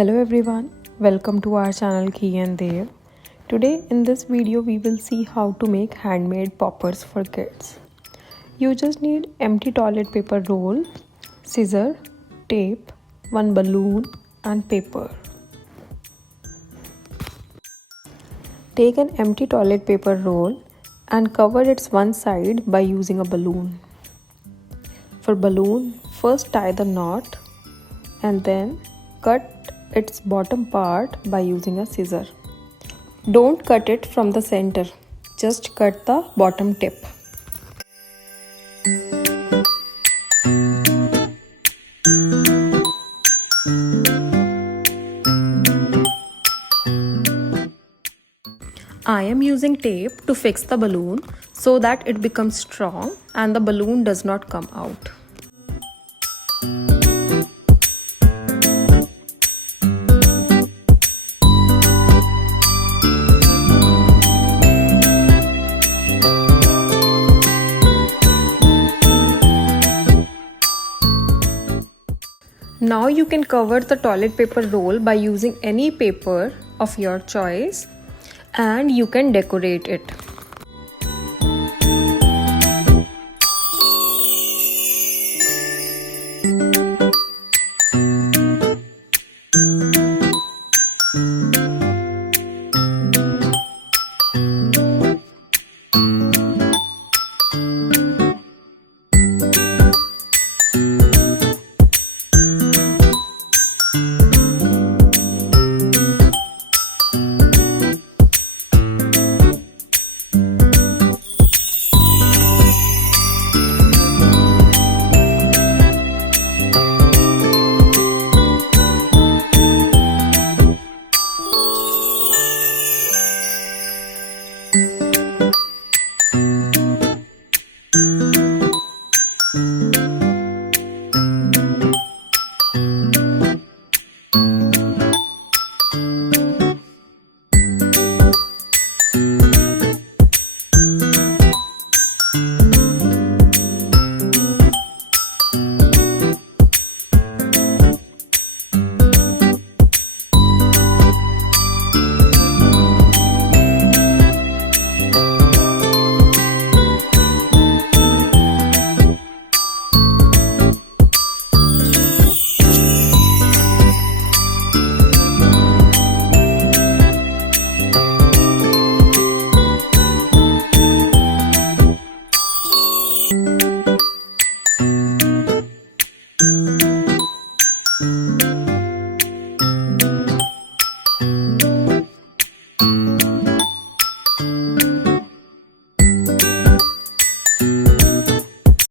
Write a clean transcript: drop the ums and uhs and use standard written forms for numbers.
Hello everyone, welcome to our channel Key and Dev. Today in this video we will see how to make handmade poppers for kids. You just need empty toilet paper roll, scissor, tape, one balloon and paper. Take an empty toilet paper roll and cover its one side by using a balloon. For balloon, first tie the knot and then cut its bottom part by using a scissor. Don't cut it from the center, just cut the bottom tip. I am using tape to fix the balloon so that it becomes strong and the balloon does not come out. Now you can cover the toilet paper roll by using any paper of your choice and you can decorate it.